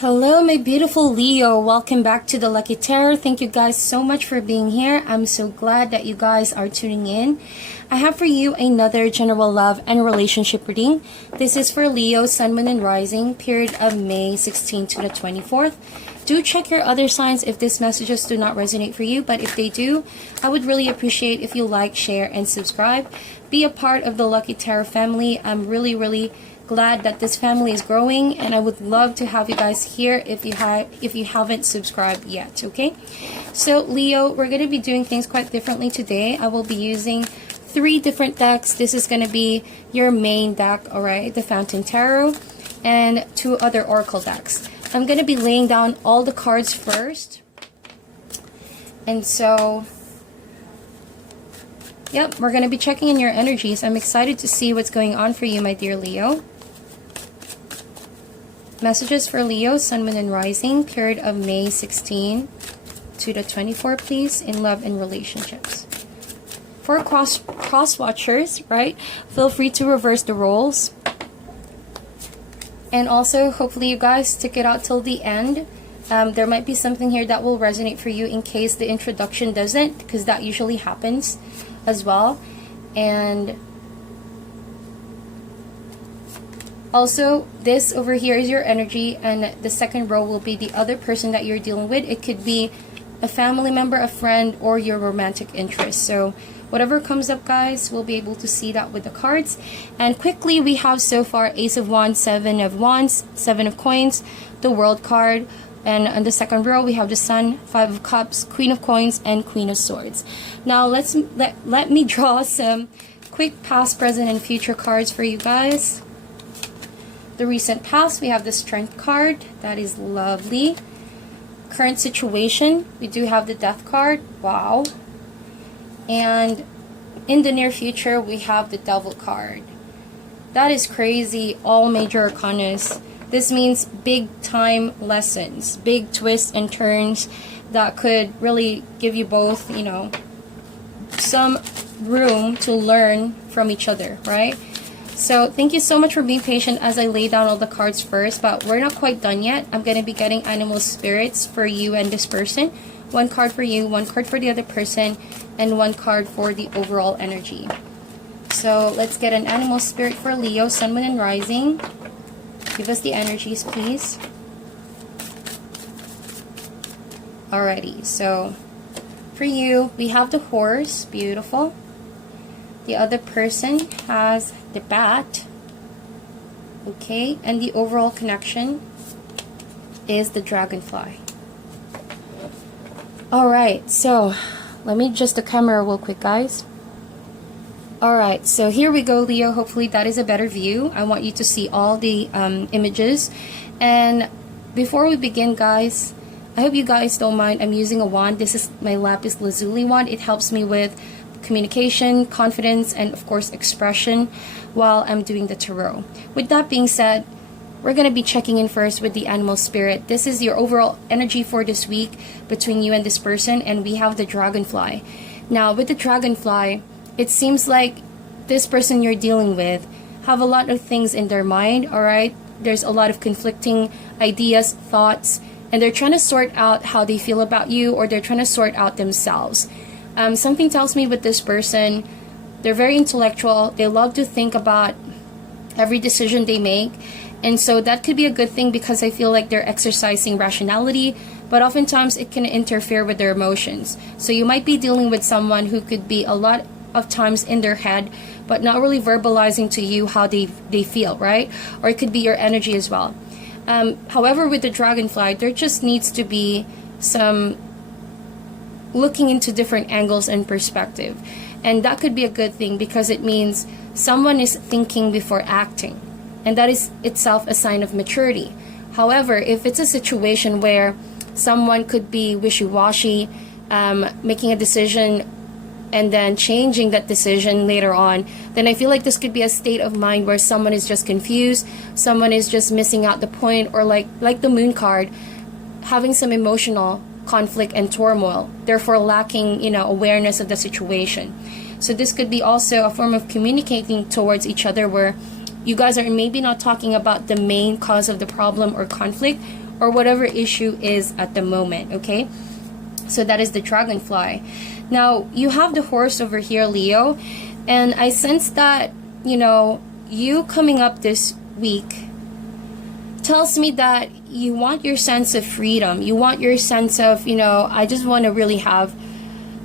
Hello, my beautiful Leo. Welcome back to the Lucky Tarot. Thank you guys so much for being here. I'm so glad that you guys are tuning in. I have for you another general love and relationship reading. This is for Leo, Sun, Moon, and Rising, period of May 16th to the 24th. Do check your other signs if these messages do not resonate for you, but if they do, I would really appreciate if you like, share, and subscribe. Be a part of the Lucky Tarot family. I'm really glad that this family is growing, and I would love to have you guys here if you haven't subscribed yet. Okay, so Leo, we're going to be doing things quite differently today. I will be using 3 different decks. This is going to be your main deck, all right, the Foutain Tarot, and 2 other oracle decks. I'm going to be laying down all the cards first, and so yep, we're going to be checking in your energies. I'm excited to see what's going on for you, my dear Leo. Messages for Leo, Sun, Moon, and Rising, period of May 16 to the 24th, please, in love and relationships. For cross watchers, right, feel free to reverse the roles. And also, hopefully you guys stick it out till the end. There might be something here that will resonate for you in case the introduction doesn't, because that usually happens as well. And also, this over here is your energy, and the second row will be the other person that you're dealing with. It could be a family member, a friend, or your romantic interest. So whatever comes up, guys, we'll be able to see that with the cards. And quickly, we have so far Ace of Wands, 7 of Wands, 7 of Coins, the World card. And on the second row, we have the Sun, 5 of Cups, Queen of Coins, and Queen of Swords. Now, let me draw some quick past, present, and future cards for you guys. The recent past, we have the Strength card. That is lovely. Current situation, we do have the Death card. Wow. And in the near future, we have the Devil card. That is crazy. All major arcanas. This means big time lessons, big twists and turns that could really give you both, you know, some room to learn from each other, right? So thank you so much for being patient as I lay down all the cards first, but we're not quite done yet. I'm going to be getting animal spirits for you and this person. 1 card for you, 1 card for the other person, and 1 card for the overall energy. So let's get an animal spirit for Leo, Sun, Moon, and Rising. Give us the energies, please. Alrighty, so for you, we have the horse. Beautiful. The other person has the bat. Okay, and the overall connection is the dragonfly. Alright, so let me adjust the camera real quick, guys. Alright, so here we go, Leo. Hopefully that is a better view. I want you to see all the images. And before we begin, guys, I hope you guys don't mind. I'm using a wand. This is my lapis lazuli wand. It helps me with communication, confidence, and of course expression while I'm doing the tarot. With that being said, we're going to be checking in first with the animal spirit. This is your overall energy for this week between you and this person, and we have the dragonfly. Now with the dragonfly, it seems like this person you're dealing with have a lot of things in their mind, alright? There's a lot of conflicting ideas, thoughts, and they're trying to sort out how they feel about you, or they're trying to sort out themselves. Something tells me with this person, they're very intellectual. They love to think about every decision they make. And so that could be a good thing because I feel like they're exercising rationality, but oftentimes it can interfere with their emotions. So you might be dealing with someone who could be a lot of times in their head, but not really verbalizing to you how they feel, right? Or it could be your energy as well. However, with the dragonfly, there just needs to be some looking into different angles and perspective. And that could be a good thing because it means someone is thinking before acting. And that is itself a sign of maturity. However, if it's a situation where someone could be wishy-washy, making a decision and then changing that decision later on, then I feel like this could be a state of mind where someone is just confused, someone is just missing out the point, or like the moon card, having some emotional conflict and turmoil, therefore lacking, you know, awareness of the situation. So this could be also a form of communicating towards each other where you guys are maybe not talking about the main cause of the problem or conflict, or whatever issue is at the moment, okay? So that is the dragonfly. Now, you have the horse over here, Leo, and I sense that, you know, you coming up this week tells me that you want your sense of freedom. You want your sense of, you know, I just want to really have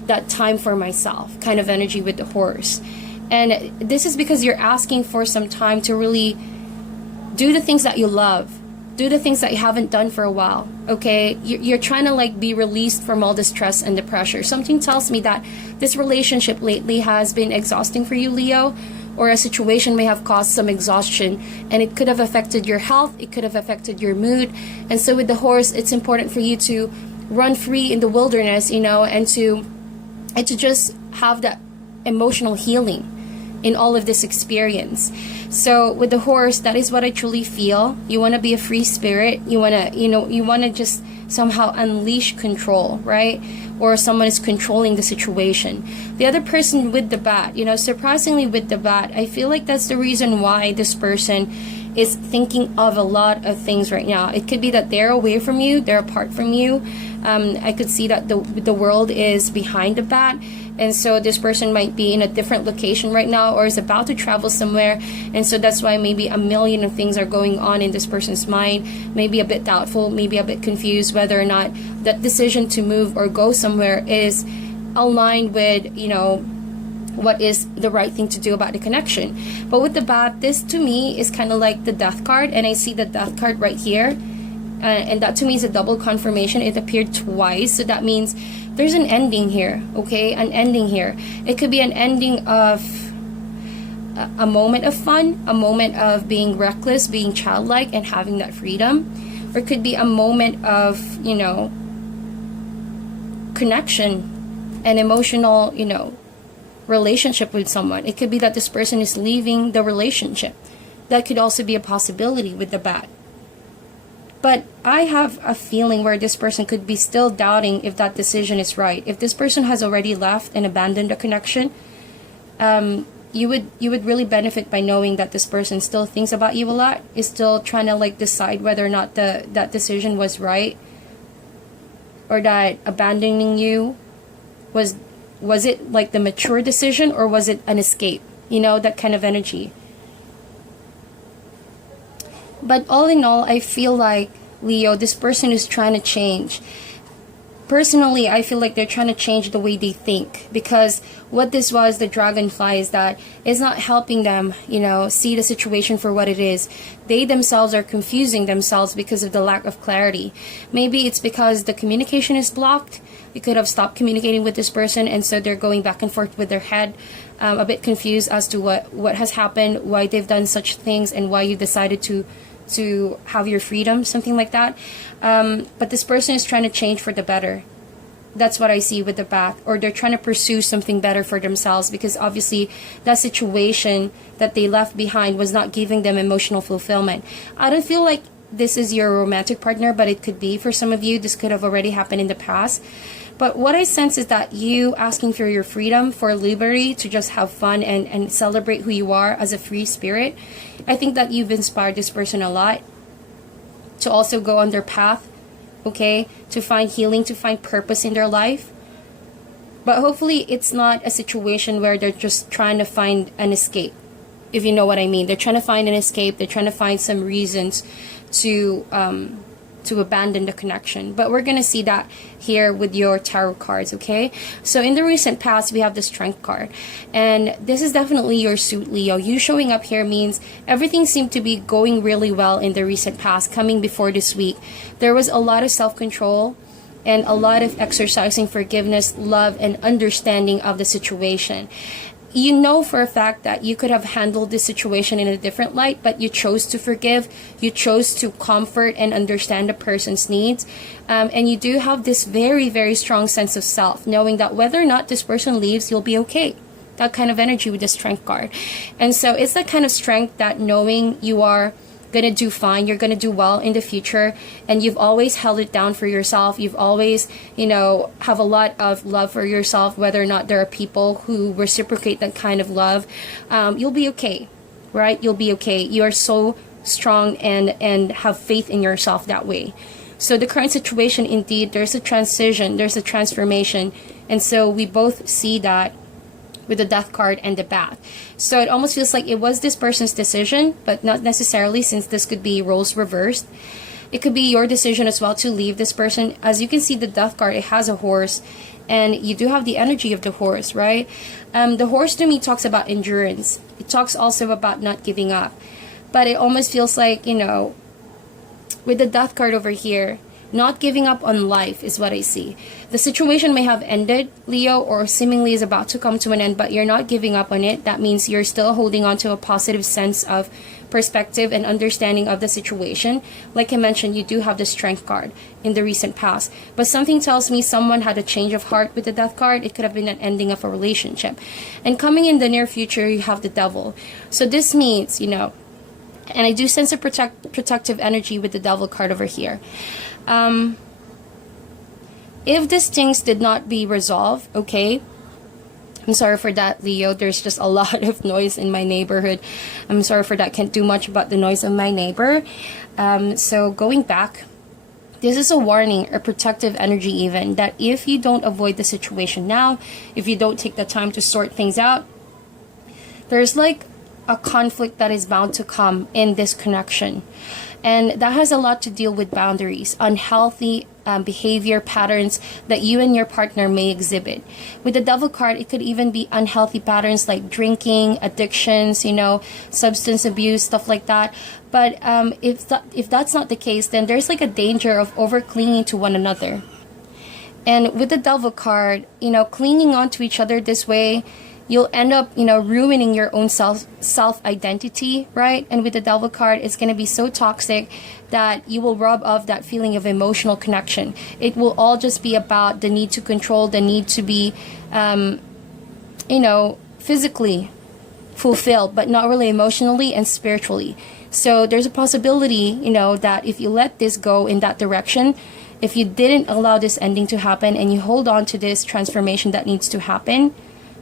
that time for myself kind of energy with the horse. And this is because you're asking for some time to really do the things that you love. Do the things that you haven't done for a while, okay? You're trying to like be released from all the stress and the pressure. Something tells me that this relationship lately has been exhausting for you, Leo, or a situation may have caused some exhaustion, and it could have affected your health, it could have affected your mood. And so with the horse, it's important for you to run free in the wilderness, you know, and to just have that emotional healing in all of this experience. So with the horse, that is what I truly feel. You want to be a free spirit. You want to, you know, you want to just somehow unleash control, right? Or someone is controlling the situation. The other person with the bat, you know, surprisingly with the bat, I feel like that's the reason why this person is thinking of a lot of things right now. It could be that they're away from you, they're apart from you. I could see that the world is behind the bat, and so this person might be in a different location right now or is about to travel somewhere, and so that's why maybe a million of things are going on in this person's mind. Maybe a bit doubtful, maybe a bit confused whether or not that decision to move or go somewhere is aligned with, you know, what is the right thing to do about the connection. But with the bat, this to me is kind of like the death card, and I see the death card right here, and that to me is a double confirmation. It appeared twice, so that means there's an ending here, okay? An ending here. It could be an ending of a moment of fun, a moment of being reckless, being childlike, and having that freedom. Or it could be a moment of, you know, connection and emotional, you know, relationship with someone. It could be that this person is leaving the relationship. That could also be a possibility with the bat. But I have a feeling where this person could be still doubting if that decision is right. If this person has already left and abandoned the connection, you would really benefit by knowing that this person still thinks about you a lot, is still trying to like decide whether or not that decision was right, or that abandoning you was it like the mature decision, or was it an escape? You know, that kind of energy. But all in all, I feel like, Leo, this person is trying to change. Personally, I feel like they're trying to change the way they think, because what this was, the dragonfly, is that it's not helping them, you know, see the situation for what it is. They themselves are confusing themselves because of the lack of clarity. Maybe it's because the communication is blocked. You could have stopped communicating with this person, and so they're going back and forth with their head, a bit confused as to what has happened, why they've done such things, and why you decided to have your freedom, something like that. But this person is trying to change for the better. That's what I see with the bat. Or they're trying to pursue something better for themselves, because obviously that situation that they left behind was not giving them emotional fulfillment. I don't feel like this is your romantic partner, but it could be for some of you. This could have already happened in the past. But what I sense is that you asking for your freedom, for liberty, to just have fun and celebrate who you are as a free spirit. I think that you've inspired this person a lot to also go on their path, okay, to find healing, to find purpose in their life. But hopefully it's not a situation where they're just trying to find an escape, if you know what I mean. They're trying to find an escape. They're trying to find some reasons to abandon the connection. But we're going to see that here with your tarot cards, okay? So in the recent past, we have the Strength card. And this is definitely your suit, Leo. You showing up here means everything seemed to be going really well in the recent past, coming before this week. There was a lot of self-control and a lot of exercising forgiveness, love, and understanding of the situation. You know for a fact that you could have handled this situation in a different light, but you chose to forgive. You chose to comfort and understand the person's needs. And you do have this very, very strong sense of self, knowing that whether or not this person leaves, you'll be okay. That kind of energy with the Strength card. And so it's that kind of strength that knowing you are going to do fine, you're going to do well in the future, and you've always held it down for yourself. You've always, you know, have a lot of love for yourself, whether or not there are people who reciprocate that kind of love. You'll be okay, right? You'll be okay. You are so strong and have faith in yourself that way. So the current situation, indeed, there's a transition, there's a transformation. And so we both see that with the Death card and the Bath. So it almost feels like it was this person's decision, but not necessarily, since this could be roles reversed. It could be your decision as well to leave this person. As you can see, the Death card, it has a horse, and you do have the energy of the horse, right? The horse to me talks about endurance. It talks also about not giving up. But it almost feels like, you know, with the Death card over here, not giving up on life is what I see. The situation may have ended, Leo, or seemingly is about to come to an end, but you're not giving up on it. That means you're still holding on to a positive sense of perspective and understanding of the situation. Like I mentioned, you do have the Strength card in the recent past. But something tells me someone had a change of heart with the Death card. It could have been an ending of a relationship. And coming in the near future, you have the Devil. So this means, you know, and I do sense a protective energy with the Devil card over here. If these things did not be resolved, okay, I'm sorry for that, Leo. There's just a lot of noise in my neighborhood. I'm sorry for that. Can't do much about the noise of my neighbor. So going back, this is a warning, a protective energy even, that if you don't avoid the situation now, if you don't take the time to sort things out, there's like a conflict that is bound to come in this connection. And that has a lot to deal with boundaries, unhealthy behavior patterns that you and your partner may exhibit. With the Devil card, it could even be unhealthy patterns like drinking, addictions, you know, substance abuse, stuff like that. But if that's not the case, then there's like a danger of over clinging to one another. And with the Devil card, you know, clinging on to each other this way, you'll end up, you know, ruining your own self-identity, right? And with the Devil card, it's going to be so toxic that you will rub off that feeling of emotional connection. It will all just be about the need to control, the need to be, you know, physically fulfilled, but not really emotionally and spiritually. So there's a possibility, you know, that if you let this go in that direction, if you didn't allow this ending to happen and you hold on to this transformation that needs to happen,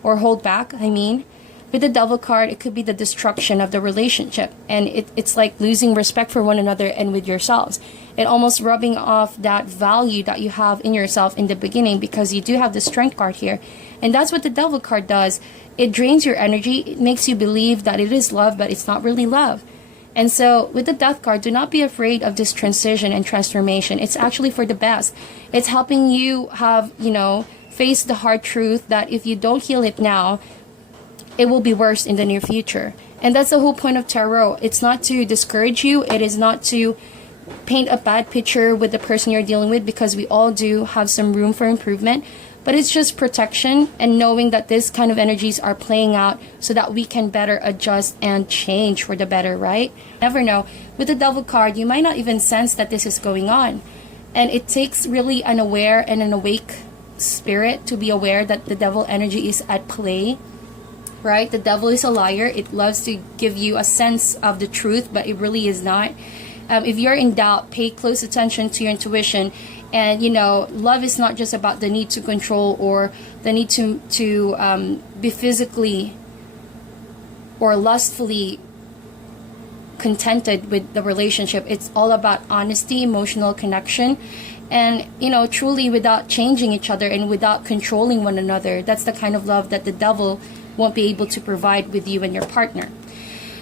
or hold back, I mean, with the Devil card, it could be the destruction of the relationship. And it's like losing respect for one another and with yourselves. It almost rubbing off that value that you have in yourself in the beginning, because you do have the Strength card here. And that's what the Devil card does. It drains your energy. It makes you believe that it is love, but it's not really love. And so with the Death card, do not be afraid of this transition and transformation. It's actually for the best. It's helping you have, you know, face the hard truth that if you don't heal it now, it will be worse in the near future. And that's the whole point of tarot. It's not to discourage you. It is not to paint a bad picture with the person you're dealing with, because we all do have some room for improvement. But it's just protection and knowing that this kind of energies are playing out so that we can better adjust and change for the better, right? Never know. With the Devil card, you might not even sense that this is going on. And it takes really an aware and an awake spirit to be aware that the Devil energy is at play, right? The Devil is a liar. It loves to give you a sense of the truth, but it really is not. If you're in doubt, pay close attention to your intuition. And you know, love is not just about the need to control or the need to be physically or lustfully contented with the relationship. It's all about honesty, emotional connection, and you know, truly without changing each other and without controlling one another. That's the kind of love that the Devil won't be able to provide with you and your partner.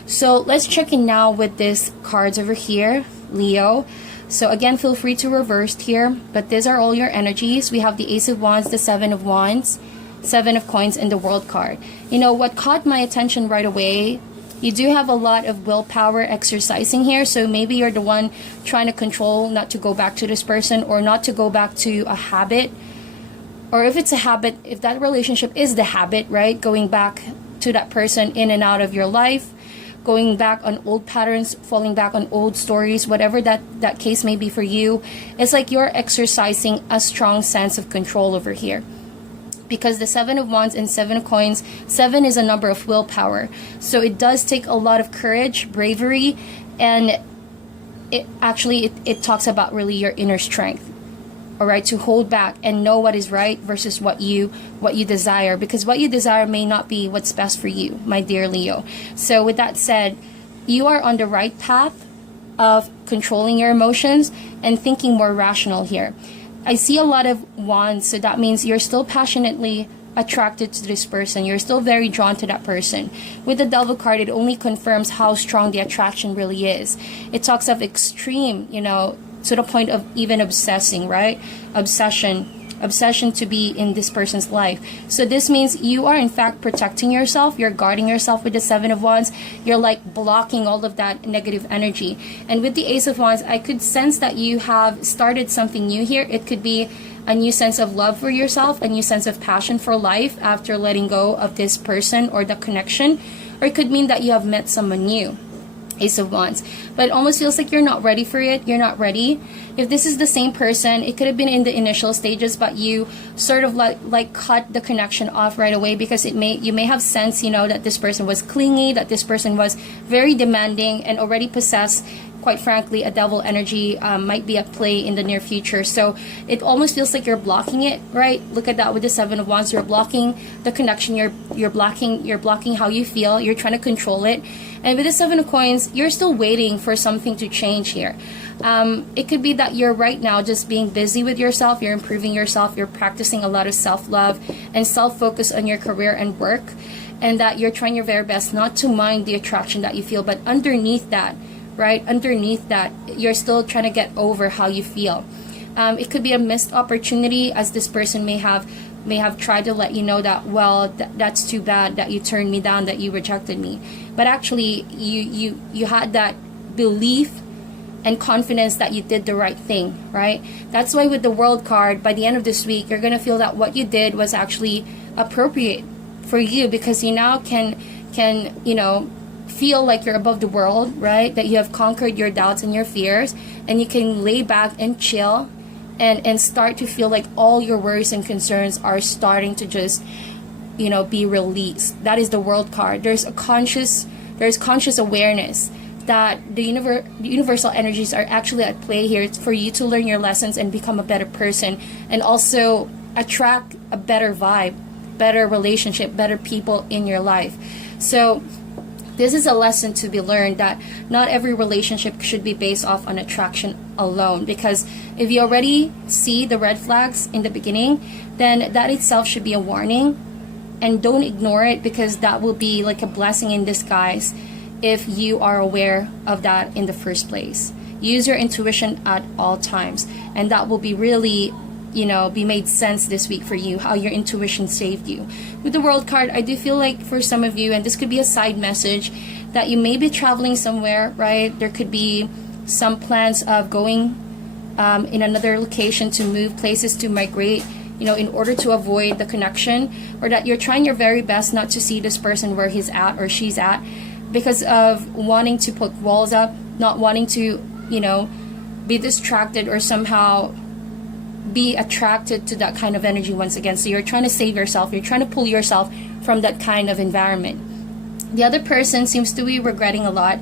So let's check in now with these cards over here, Leo. So again, feel free to reverse here, but these are all your energies. We have the Ace of Wands, the Seven of Wands, Seven of Coins, and the World card. You know, what caught my attention right away, you do have a lot of willpower exercising here. So maybe you're the one trying to control not to go back to this person, or not to go back to a habit. Or if it's a habit, if that relationship is the habit, right? Going back to that person in and out of your life, going back on old patterns, falling back on old stories, whatever that case may be for you. It's like you're exercising a strong sense of control over here. Because the Seven of Wands and Seven of Coins, 7 is a number of willpower. So it does take a lot of courage, bravery, and it talks about really your inner strength. All right, to hold back and know what is right versus what you desire, because what you desire may not be what's best for you, my dear Leo. So with that said, you are on the right path. of controlling your emotions and thinking more rational here. I see a lot of wands, so that means you're still passionately attracted to this person. You're still very drawn to that person. With the Devil card, it only confirms how strong the attraction really is. It talks of extreme, you know, to the point of even obsessing, right? Obsession to be in this person's life. So this means you are in fact protecting yourself. You're guarding yourself with the Seven of Wands. You're like blocking all of that negative energy. And with the Ace of Wands, I could sense that you have started something new here. It could be a new sense of love for yourself, a new sense of passion for life after letting go of this person or the connection. Or it could mean that you have met someone new. Ace of Wands. But it almost feels like you're not ready for it. You're not ready. If this is the same person, it could have been in the initial stages, but you sort of like cut the connection off right away, because you may have sensed, you know, that this person was clingy, that this person was very demanding and already possessed. Quite frankly, a devil energy might be at play in the near future. So it almost feels like you're blocking it, right? Look at that with the Seven of Wands. You're blocking the connection. You're blocking how you feel. You're trying to control it. And with the Seven of Coins, you're still waiting for something to change here. It could be that you're right now just being busy with yourself. You're improving yourself. You're practicing a lot of self-love and self-focus on your career and work. And that you're trying your very best not to mind the attraction that you feel. But underneath that, right? Underneath that, you're still trying to get over how you feel. It could be a missed opportunity, as this person may have tried to let you know that, well, that's too bad that you turned me down, that you rejected me. But actually, you had that belief and confidence that you did the right thing, right? That's why with the World card, by the end of this week, you're gonna feel that what you did was actually appropriate for you, because you now can you know, feel like you're above the world, right? That you have conquered your doubts and your fears, and you can lay back and chill and start to feel like all your worries and concerns are starting to just, you know, be released. That is the World card. There's conscious awareness that the universal energies are actually at play here for you to learn your lessons and become a better person, and also attract a better vibe, better relationship, better people in your life. So this is a lesson to be learned, that not every relationship should be based off on attraction alone, because if you already see the red flags in the beginning, then that itself should be a warning, and don't ignore it, because that will be like a blessing in disguise if you are aware of that in the first place. Use your intuition at all times, and that will be really, you know, be made sense this week for you, how your intuition saved you. With the World card, I do feel like for some of you, and this could be a side message, that you may be traveling somewhere, right? There could be some plans of going in another location, to move places, to migrate, you know, in order to avoid the connection, or that you're trying your very best not to see this person where he's at or she's at, because of wanting to put walls up, not wanting to, you know, be distracted or somehow be attracted to that kind of energy once again. So you're trying to save yourself. You're trying to pull yourself from that kind of environment. The other person seems to be regretting a lot,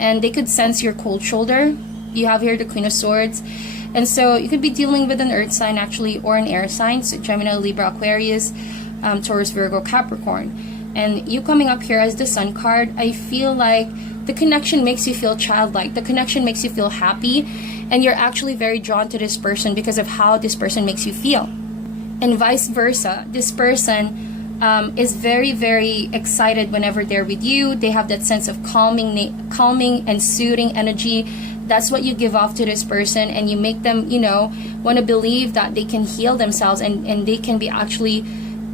and they could sense your cold shoulder. You have here the Queen of Swords. And so you could be dealing with an earth sign actually, or an air sign. So Gemini, Libra, Aquarius, Taurus, Virgo, Capricorn. And you coming up here as the Sun card, I feel like the connection makes you feel childlike. The connection makes you feel happy. And you're actually very drawn to this person because of how this person makes you feel. And vice versa. This person is very, very excited whenever they're with you. They have that sense of calming and soothing energy. That's what you give off to this person, and you make them, you know, want to believe that they can heal themselves and they can be actually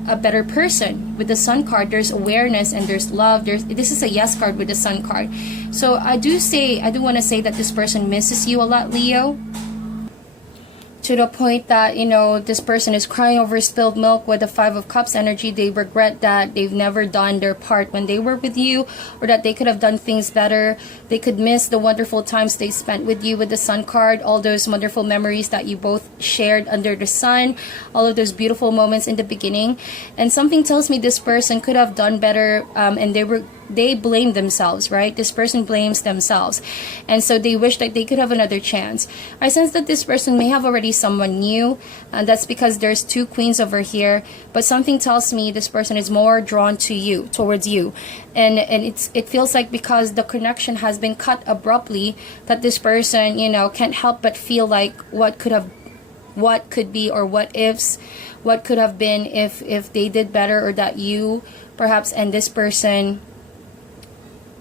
a better person. With the Sun card, there's awareness and there's love. This is a yes card with the Sun card. So I do want to say that this person misses you a lot, Leo, to the point that, you know, this person is crying over spilled milk. With the Five of Cups energy, they regret that they've never done their part when they were with you, or that they could have done things better. They could miss the wonderful times they spent with you. With the Sun card, all those wonderful memories that you both shared under the sun, all of those beautiful moments in the beginning. And something tells me this person could have done better, and they they blame themselves, right? This person blames themselves. And so they wish that they could have another chance. I sense that this person may have already someone new, and that's because there's two queens over here. But something tells me this person is more drawn to you, towards you. And it feels like because the connection has been cut abruptly, that this person, you know, can't help but feel like what could be, or what could have been if they did better, or that you perhaps and this person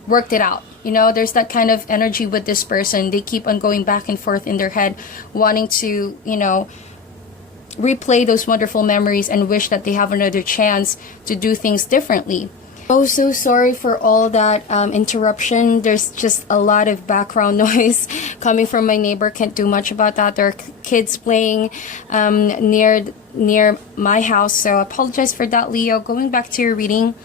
worked it out. You know, there's that kind of energy with this person. They keep on going back and forth in their head, wanting to, you know, replay those wonderful memories and wish that they have another chance to do things differently. Oh, so sorry for all that interruption. There's just a lot of background noise coming from my neighbor. Can't do much about that. There are kids playing near my house, so I apologize for that, Leo. Going back to your reading,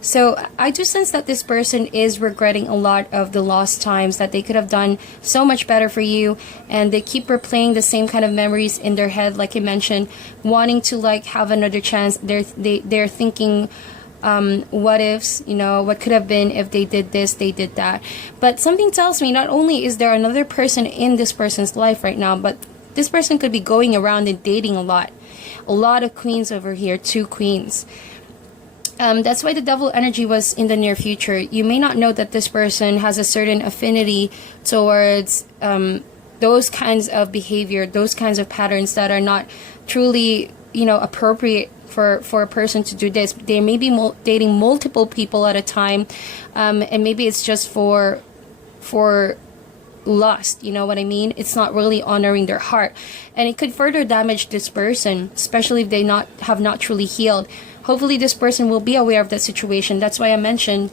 so I do sense that this person is regretting a lot of the lost times, that they could have done so much better for you, and they keep replaying the same kind of memories in their head, like I mentioned, wanting to like have another chance. They're thinking, what ifs, you know, what could have been if they did this, they did that. But something tells me not only is there another person in this person's life right now, but this person could be going around and dating a lot of queens over here, two queens. That's why the devil energy was in the near future. You may not know that this person has a certain affinity towards those kinds of behavior, those kinds of patterns that are not truly, you know, appropriate for a person to do this. They may be dating multiple people at a time, and maybe it's just for lust, you know what I mean? It's not really honoring their heart, and it could further damage this person, especially if they have not truly healed. Hopefully this person will be aware of that situation. That's why I mentioned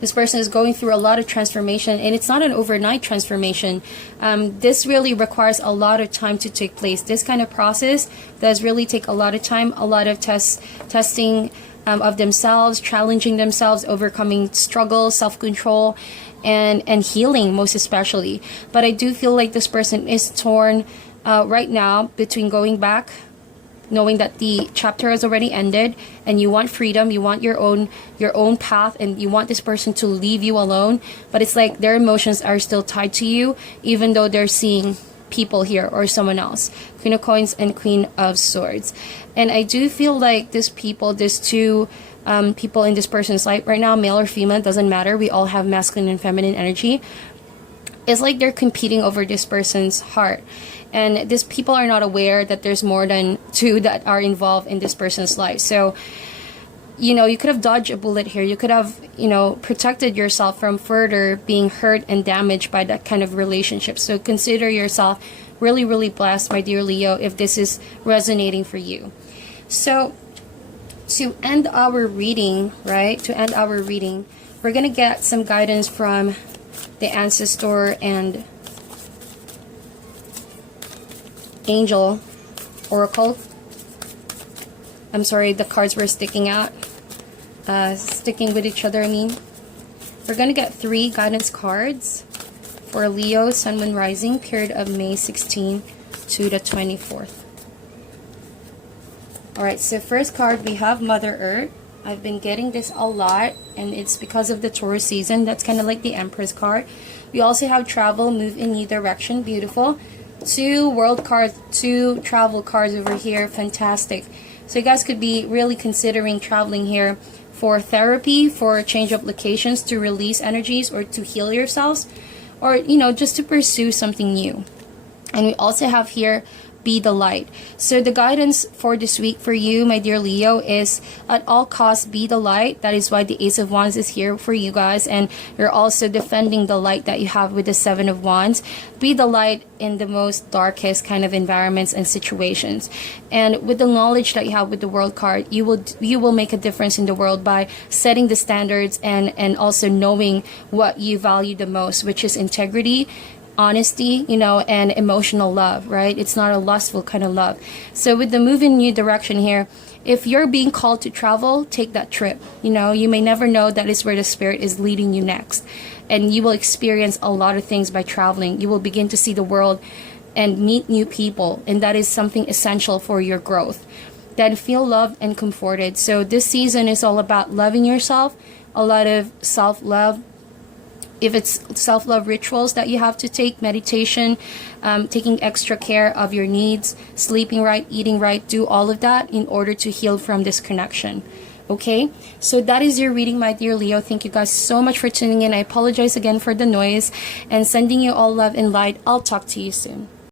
this person is going through a lot of transformation, and it's not an overnight transformation. This really requires a lot of time to take place. This kind of process does really take a lot of time, a lot of testing of themselves, challenging themselves, overcoming struggle, self-control, and healing most especially. But I do feel like this person is torn right now between going back, knowing that the chapter has already ended, and you want freedom, you want your own path, and you want this person to leave you alone. But it's like their emotions are still tied to you, even though they're seeing people here or someone else. Queen of Coins and Queen of Swords. And I do feel like these two people in this person's life right now, male or female, doesn't matter. We all have masculine and feminine energy. It's like they're competing over this person's heart. And these people are not aware that there's more than two that are involved in this person's life. So, you know, you could have dodged a bullet here. You could have, you know, protected yourself from further being hurt and damaged by that kind of relationship. So consider yourself really, really blessed, my dear Leo, if this is resonating for you. So to end our reading, right? To end our reading, we're going to get some guidance from the ancestor and angel oracle. I'm sorry, the cards were sticking out, sticking with each other. I mean, we're gonna get 3 guidance cards for Leo, Sun, Moon, Rising, period of May 16 to the 24th. All right, so first card we have Mother Earth. I've been getting this a lot, and it's because of the Taurus season. That's kind of like the Empress card. We also have travel, move in new direction, beautiful. 2 world cards, 2 travel cards over here, fantastic. So you guys could be really considering traveling here for therapy, for a change of locations, to release energies or to heal yourselves, or, you know, just to pursue something new. And we also have here be the light. So the guidance for this week for you, my dear Leo, is at all costs be the light. That is why the Ace of Wands is here for you guys, and you're also defending the light that you have with the 7 of Wands. Be the light in the most darkest kind of environments and situations. And with the knowledge that you have with the World card, you will make a difference in the world by setting the standards and also knowing what you value the most, which is integrity, honesty, you know, and emotional love, right? It's not a lustful kind of love. So with the move in new direction here, if you're being called to travel, take that trip. You know, you may never know that is where the spirit is leading you next. And you will experience a lot of things by traveling. You will begin to see the world and meet new people. And that is something essential for your growth. Then feel loved and comforted. So this season is all about loving yourself, a lot of self-love. If it's self-love rituals that you have to take, meditation, taking extra care of your needs, sleeping right, eating right, do all of that in order to heal from this connection. Okay, so that is your reading, my dear Leo. Thank you guys so much for tuning in. I apologize again for the noise, and sending you all love and light. I'll talk to you soon.